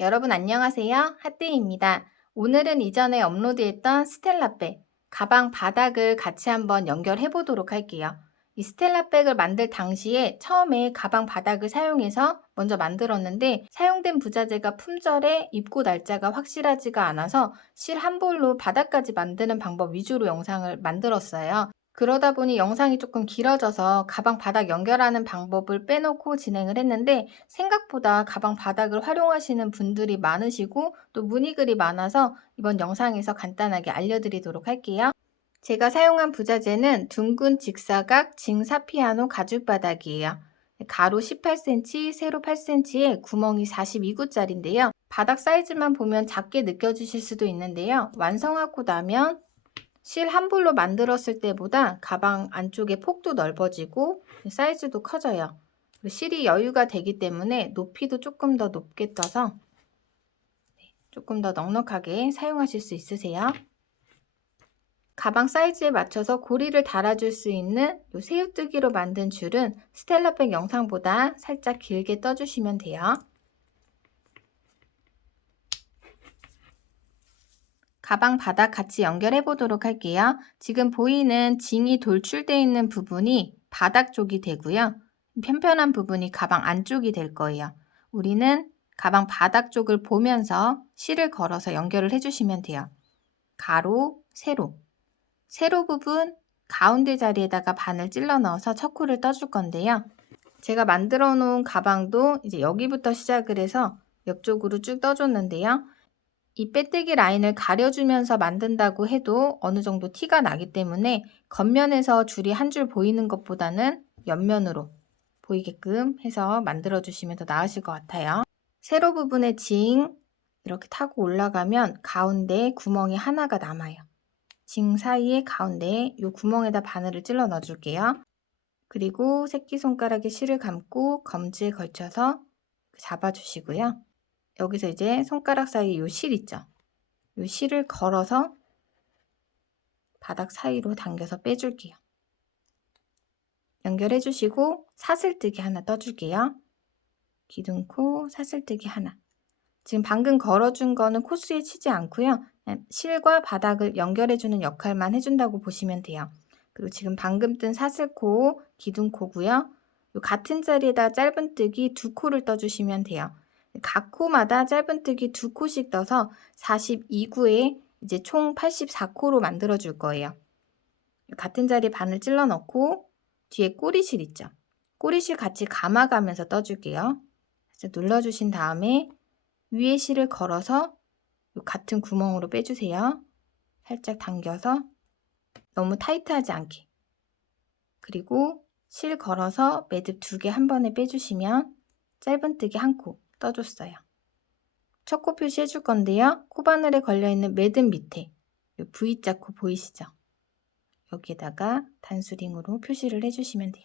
여러분 안녕하세요. 핫데이입니다. 오늘은 이전에 업로드했던 스텔라백, 가방 바닥을 같이 한번 연결해 보도록 할게요. 이 스텔라백을 만들 당시에 처음에 가방 바닥을 사용해서 먼저 만들었는데 사용된 부자재가 품절에 입고 날짜가 확실하지가 않아서 실 한 볼로 바닥까지 만드는 방법 위주로 영상을 만들었어요. 그러다 보니 영상이 조금 길어져서 가방 바닥 연결하는 방법을 빼놓고 진행을 했는데 생각보다 가방 바닥을 활용하시는 분들이 많으시고 또 문의글이 많아서 이번 영상에서 간단하게 알려드리도록 할게요. 제가 사용한 부자재는 둥근 직사각 징사피아노 가죽 바닥이에요. 가로 18cm, 세로 8cm에 구멍이 42구짜리인데요. 바닥 사이즈만 보면 작게 느껴지실 수도 있는데요. 완성하고 나면 실 한 볼로 만들었을 때보다 가방 안쪽의 폭도 넓어지고 사이즈도 커져요. 실이 여유가 되기 때문에 높이도 조금 더 높게 떠서 조금 더 넉넉하게 사용하실 수 있으세요. 가방 사이즈에 맞춰서 고리를 달아줄 수 있는 이 새우뜨기로 만든 줄은 스텔라백 영상보다 살짝 길게 떠주시면 돼요. 가방 바닥 같이 연결해 보도록 할게요. 지금 보이는 징이 돌출되어 있는 부분이 바닥 쪽이 되고요. 편편한 부분이 가방 안쪽이 될 거예요. 우리는 가방 바닥 쪽을 보면서 실을 걸어서 연결을 해주시면 돼요. 가로, 세로. 세로 부분 가운데 자리에다가 바늘 찔러 넣어서 척후를 떠줄 건데요. 제가 만들어 놓은 가방도 이제 여기부터 시작을 해서 옆쪽으로 쭉 떠줬는데요. 이 빼뜨기 라인을 가려주면서 만든다고 해도 어느 정도 티가 나기 때문에 겉면에서 줄이 한 줄 보이는 것보다는 옆면으로 보이게끔 해서 만들어 주시면 더 나으실 것 같아요. 세로 부분에 징 이렇게 타고 올라가면 가운데 구멍이 하나가 남아요. 징 사이에 가운데에 이 구멍에다 바늘을 찔러 넣어 줄게요. 그리고 새끼손가락에 실을 감고 검지에 걸쳐서 잡아 주시고요. 여기서 이제 손가락 사이에 이 실 있죠? 이 실을 걸어서 바닥 사이로 당겨서 빼줄게요. 연결해 주시고 사슬뜨기 하나 떠줄게요. 기둥코 사슬뜨기 하나. 지금 방금 걸어준 거는 코스에 치지 않고요. 실과 바닥을 연결해 주는 역할만 해준다고 보시면 돼요. 그리고 지금 방금 뜬 사슬코, 기둥코고요. 같은 자리에다 짧은뜨기 2코를 떠주시면 돼요. 각 코마다 짧은뜨기 2코씩 떠서 42구에 이제 총 84코로 만들어 줄 거예요. 같은 자리에 바늘 찔러 넣고 뒤에 꼬리실 있죠? 꼬리실 같이 감아가면서 떠줄게요. 눌러주신 다음에 위에 실을 걸어서 같은 구멍으로 빼주세요. 살짝 당겨서 너무 타이트하지 않게. 그리고 실 걸어서 매듭 2개 한 번에 빼주시면 짧은뜨기 1코 떠줬어요. 첫 코 표시해 줄 건데요. 코바늘에 걸려있는 매듭 밑에 V자 코 보이시죠? 여기에다가 단수링으로 표시를 해주시면 돼요.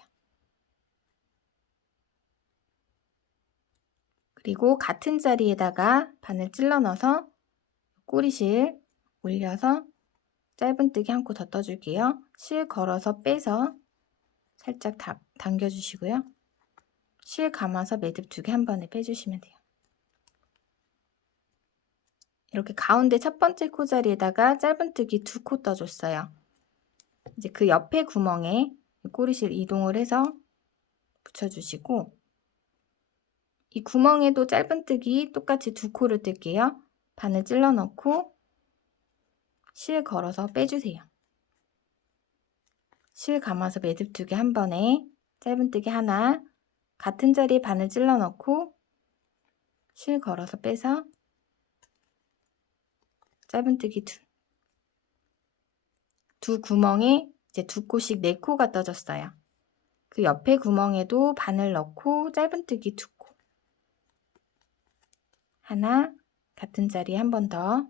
그리고 같은 자리에다가 바늘 찔러 넣어서 꼬리실 올려서 짧은뜨기 1코 더 떠줄게요. 실 걸어서 빼서 살짝 당겨주시고요. 실 감아서 매듭 2개 한 번에 빼주시면 돼요. 이렇게 가운데 첫 번째 코 자리에다가 짧은뜨기 2코 떠줬어요. 이제 그 옆에 구멍에 꼬리실 이동을 해서 붙여주시고 이 구멍에도 짧은뜨기 똑같이 2코를 뜰게요. 바늘 찔러 넣고 실 걸어서 빼주세요. 실 감아서 매듭 2개 한 번에 짧은뜨기 하나 같은 자리에 바늘 찔러 넣고 실 걸어서 빼서 짧은뜨기 두 구멍에 이제 2코씩 4코가 떠졌어요. 그 옆에 구멍에도 바늘 넣고 짧은뜨기 2코 하나 같은 자리에 한 번 더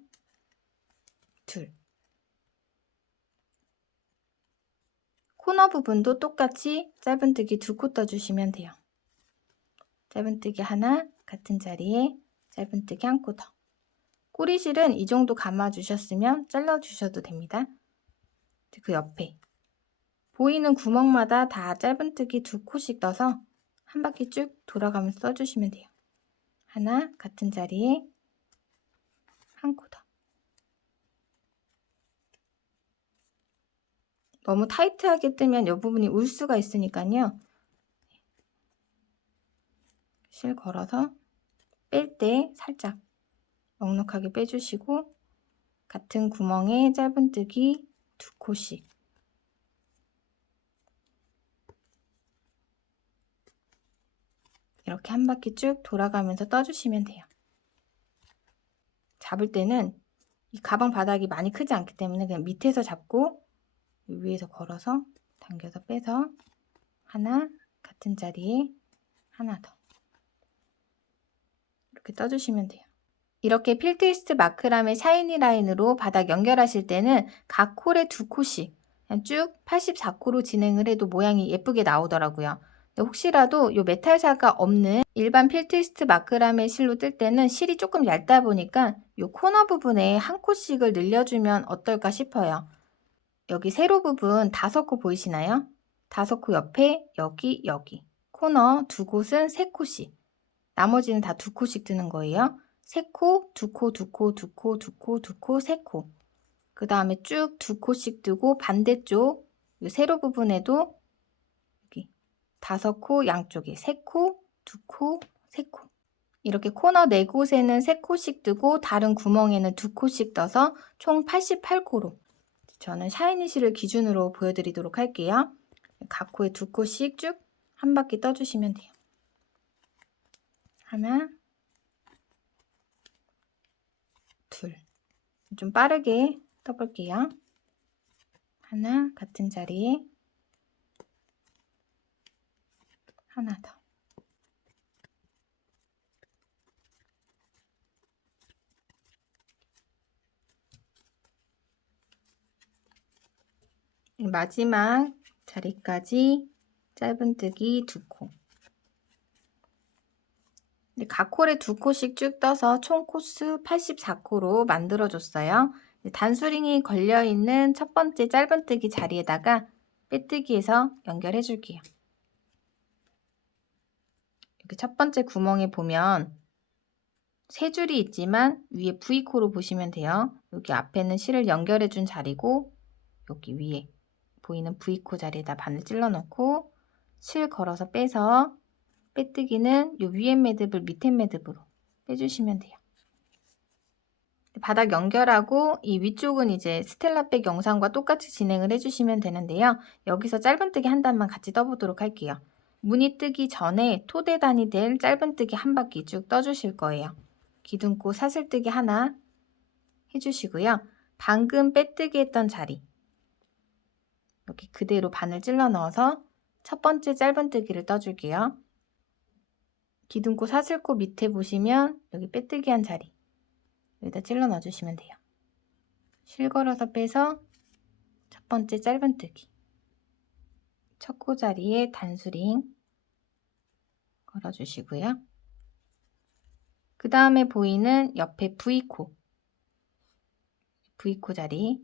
둘 코너 부분도 똑같이 짧은뜨기 2코 떠주시면 돼요. 짧은뜨기 하나 같은 자리에 짧은뜨기 1코 더 꼬리실은 이 정도 감아주셨으면 잘라주셔도 됩니다. 그 옆에 보이는 구멍마다 다 짧은뜨기 2코씩 떠서 한 바퀴 쭉 돌아가면서 써주시면 돼요. 하나, 같은 자리에 한 코 더. 너무 타이트하게 뜨면 이 부분이 울 수가 있으니까요. 실 걸어서 뺄 때 살짝 넉넉하게 빼주시고 같은 구멍에 짧은뜨기 2코씩 이렇게 한 바퀴 쭉 돌아가면서 떠주시면 돼요. 잡을 때는 이 가방 바닥이 많이 크지 않기 때문에 그냥 밑에서 잡고 위에서 걸어서 당겨서 빼서 하나, 같은 자리에 하나 더 이렇게 떠주시면 돼요. 이렇게 필트위스트 마크라메 샤이니 라인으로 바닥 연결하실 때는 각 콜에 2코씩 그냥 쭉 84코로 진행을 해도 모양이 예쁘게 나오더라고요. 근데 혹시라도 이 메탈사가 없는 일반 필트위스트 마크라메 실로 뜰 때는 실이 조금 얇다 보니까 이 코너 부분에 한 코씩을 늘려주면 어떨까 싶어요. 여기 세로 부분 5코 보이시나요? 5코 옆에 여기 코너 2곳은 3코씩 나머지는 다 2코씩 뜨는 거예요. 3코, 2코, 2코, 2코, 2코, 2코, 3코 그 다음에 쭉 2코씩 뜨고 반대쪽 이 세로 부분에도 여기 5코 양쪽에 3코, 2코, 3코 이렇게 코너 4곳에는 3코씩 뜨고 다른 구멍에는 2코씩 떠서 총 88코로 저는 샤이니실을 기준으로 보여드리도록 할게요. 각 코에 2코씩 쭉 한 바퀴 떠주시면 돼요. 하나, 둘. 좀 빠르게 떠볼게요. 하나, 같은 자리에 하나 더. 마지막 자리까지 짧은뜨기 2코. 각 콜에 2코씩 쭉 떠서 총 코수 84코로 만들어줬어요. 단수링이 걸려있는 첫 번째 짧은뜨기 자리에다가 빼뜨기해서 연결해 줄게요. 여기 첫 번째 구멍에 보면 3줄이 있지만 위에 V코로 보시면 돼요. 여기 앞에는 실을 연결해 준 자리고 여기 위에 보이는 V코 자리에다 바늘 찔러 넣고 실 걸어서 빼서 빼뜨기는 이 위에 매듭을 밑에 매듭으로 빼주시면 돼요. 바닥 연결하고 이 위쪽은 이제 스텔라백 영상과 똑같이 진행을 해주시면 되는데요. 여기서 짧은뜨기 한 단만 같이 떠보도록 할게요. 무늬 뜨기 전에 토대단이 될 짧은뜨기 한 바퀴 쭉 떠주실 거예요. 기둥코 사슬뜨기 하나 해주시고요. 방금 빼뜨기 했던 자리 여기 그대로 바늘 찔러 넣어서 첫 번째 짧은뜨기를 떠줄게요. 기둥코 사슬코 밑에 보시면 여기 빼뜨기 한 자리 여기다 찔러 넣어주시면 돼요. 실 걸어서 빼서 첫 번째 짧은뜨기 첫 코 자리에 단수링 걸어주시고요. 그 다음에 보이는 옆에 V코 자리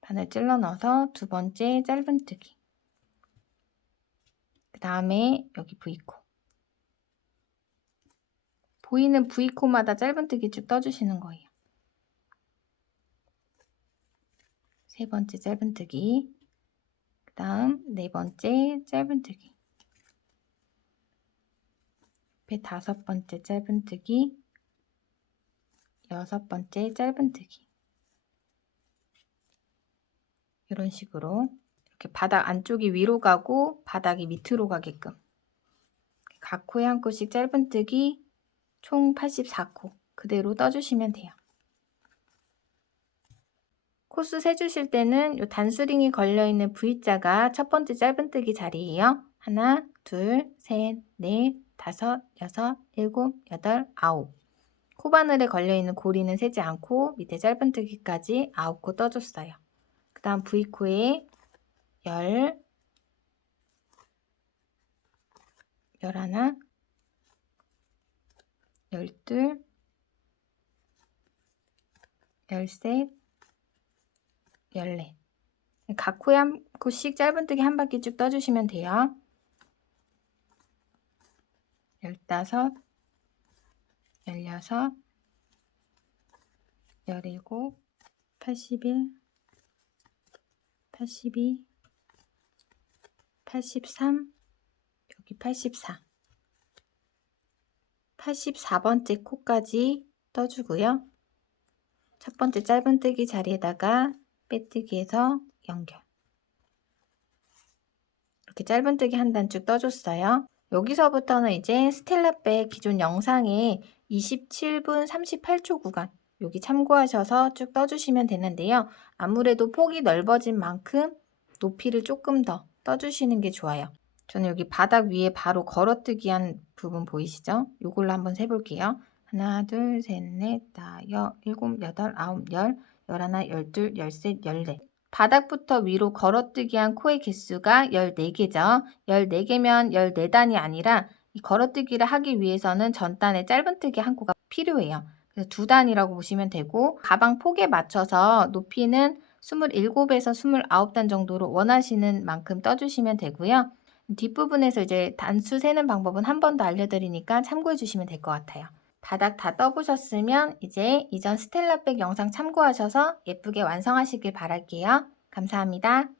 바늘 찔러 넣어서 두 번째 짧은뜨기 그 다음에 여기 V코 보이는 V코마다 짧은뜨기 쭉 떠주시는 거예요. 세 번째 짧은뜨기 그 다음 네 번째 짧은뜨기 옆에 5번째 짧은뜨기 6번째 짧은뜨기 이런 식으로 이렇게 바닥 안쪽이 위로 가고 바닥이 밑으로 가게끔 각 코에 한 코씩 짧은뜨기 총 84코 그대로 떠주시면 돼요. 코수 세주실 때는 이 단수링이 걸려있는 V자가 첫 번째 짧은뜨기 자리예요. 하나, 둘, 셋, 넷, 다섯, 여섯, 일곱, 여덟, 아홉 코바늘에 걸려있는 고리는 세지 않고 밑에 짧은뜨기까지 9코 떠줬어요. 그 다음 V코에 10, 11, 12, 13, 14 각 코에 한 코씩 짧은뜨기 한 바퀴 쭉 떠주시면 돼요. 15, 16, 17, 81, 82, 83, 여기 84. 84번째 코까지 떠주고요. 첫 번째 짧은뜨기 자리에다가 빼뜨기해서 연결. 이렇게 짧은뜨기 한 단쭉 떠줬어요. 여기서부터는 이제 스텔라백 기존 영상에 27분 38초 구간 여기 참고하셔서 쭉 떠주시면 되는데요. 아무래도 폭이 넓어진 만큼 높이를 조금 더 떠주시는 게 좋아요. 저는 여기 바닥 위에 바로 걸어뜨기 한 부분 보이시죠? 이걸로 한번 세볼게요. 하나, 둘, 셋, 넷, 다, 일곱, 여덟, 아홉, 열, 열하나, 열둘, 열셋, 열넷. 바닥부터 위로 걸어뜨기한 코의 개수가 14개죠. 14개면 14단이 아니라 이 걸어뜨기를 하기 위해서는 전단에 짧은뜨기 한 코가 필요해요. 그래서 2단이라고 보시면 되고 가방 폭에 맞춰서 높이는 27에서 29단 정도로 원하시는 만큼 떠주시면 되고요. 뒷부분에서 이제 단수 세는 방법은 한 번 더 알려드리니까 참고해 주시면 될 것 같아요. 바닥 다 떠보셨으면 이제 이전 스텔라백 영상 참고하셔서 예쁘게 완성하시길 바랄게요. 감사합니다.